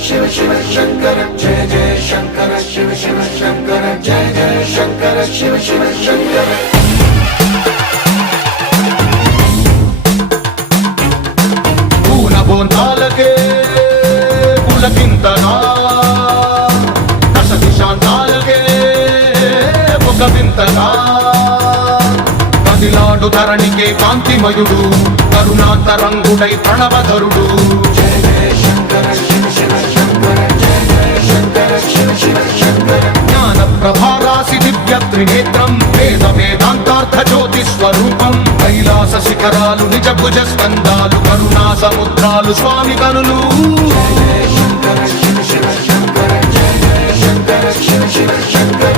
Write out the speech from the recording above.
शिव शिव शंकर जय जय शंकर शिव शिव शंकर जय जय शंकर शिव शिव शंकर పూనబోంతాలకే పులకింతగా దశ దిశాంతాలకే ఒక వింతగా కదిలాడు ధరణికే కాంతిమయుడు కరుణాంతరంగుడై ప్రణవధరుడు జయ జయ శంకర శివ శివ శంకర జయ జయ శంకర శివ శివ శంకర జ్ఞాన ప్రభారాసి దివ్య త్రినేత్రం వేద వేదాంతార్థ జ్యోతి స్వరూపం కైలాస శిఖరాలు నిజ భుజ స్కందాలు కరుణా సముద్రాలు స్వామి కనులు జయ జయ శంకర శివ శివ శంకర జయ జయ శంకర శివ శివ శంకర